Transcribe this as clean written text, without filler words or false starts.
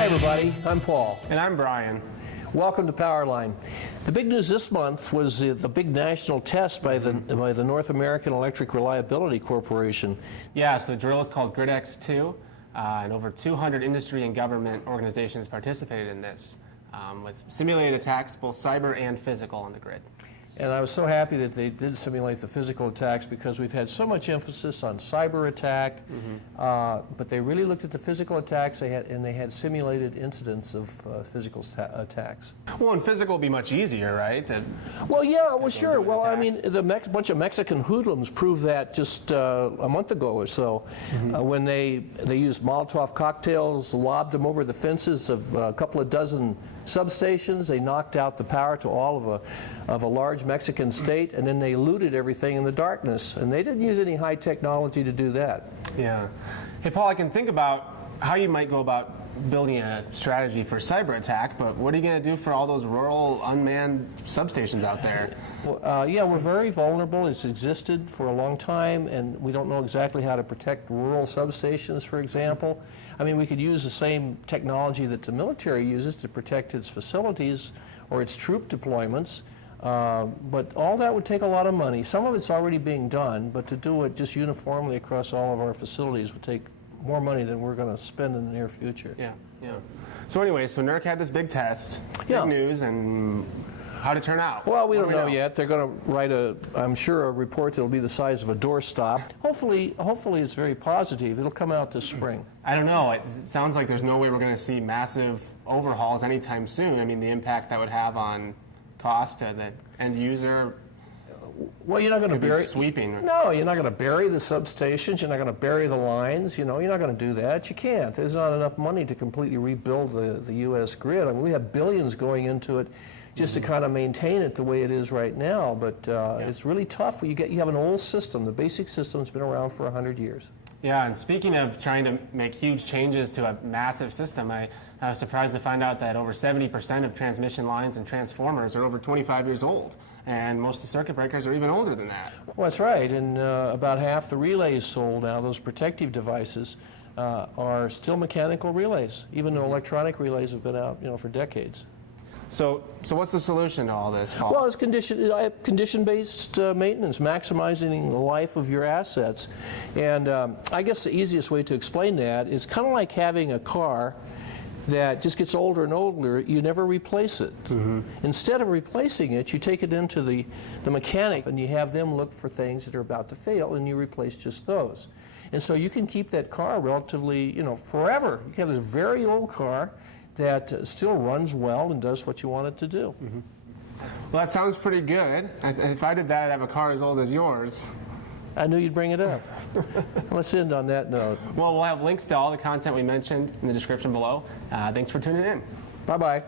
Hi everybody, I'm Paul. And I'm Brian. Welcome to Powerline. The big news this month was the big national test by the North American Electric Reliability Corporation. Yeah, so the drill is called GridX2, and over 200 industry and government organizations participated in this, with simulated attacks, both cyber and physical, on the grid. And I was so happy that they did simulate the physical attacks because we've had so much emphasis on cyber attack, but they really looked at the physical attacks and they had simulated incidents of physical attacks. Well, and physical will be much easier, right? Well, yeah, well, sure. Well, I mean, bunch of Mexican hoodlums proved that just a month ago or so, when they used Molotov cocktails, lobbed them over the fences of a couple of dozen substations. They knocked out the power to all of a large Mexican state, and then they looted everything in the darkness. And they didn't use any high technology to do that. Yeah. Hey, Paul, I can think about how you might go about building a strategy for cyber attack, but what are you going to do for all those rural unmanned substations out there? Well, yeah, we're very vulnerable. It's existed for a long time, and we don't know exactly how to protect rural substations, for example. I mean, we could use the same technology that the military uses to protect its facilities or its troop deployments, but all that would take a lot of money. Some of it's already being done, but to do it just uniformly across all of our facilities would take more money than we're going to spend in the near future. Yeah, yeah. So anyway, so NERC had this big test, big news, and how'd it turn out? Well, we don't know yet. They're going to write I'm sure, a report that'll be the size of a doorstop. Hopefully it's very positive. It'll come out this spring. I don't know. It sounds like there's no way we're going to see massive overhauls anytime soon. I mean, the impact that would have on cost to the end user. Well, you're not going to bury sweeping. No, you're not going to bury the substations. You're not going to bury the lines. You know, you're not going to do that. You can't. There's not enough money to completely rebuild the U.S. grid. I mean, we have billions going into it just to kind of maintain it the way it is right now. But it's really tough. You have an old system. The basic system's been around for 100 years. Yeah, and speaking of trying to make huge changes to a massive system, I was surprised to find out that over 70% of transmission lines and transformers are over 25 years old. And most of the circuit breakers are even older than that. Well, that's right, and about half the relays sold now, those protective devices, are still mechanical relays, even though electronic relays have been out, for decades. So what's the solution to all this, Paul? Well, it's condition-based maintenance, maximizing the life of your assets. And I guess the easiest way to explain that is kind of like having a car that just gets older and older. You never replace it. Instead of replacing it, you take it into the mechanic and you have them look for things that are about to fail, and you replace just those. And so you can keep that car relatively, forever. You can have this very old car that still runs well and does what you want it to do. Well, that sounds pretty good. If I did that, I'd have a car as old as yours. I knew you'd bring it up. Let's end on that note. Well, we'll have links to all the content we mentioned in the description below. Thanks for tuning in. Bye-bye.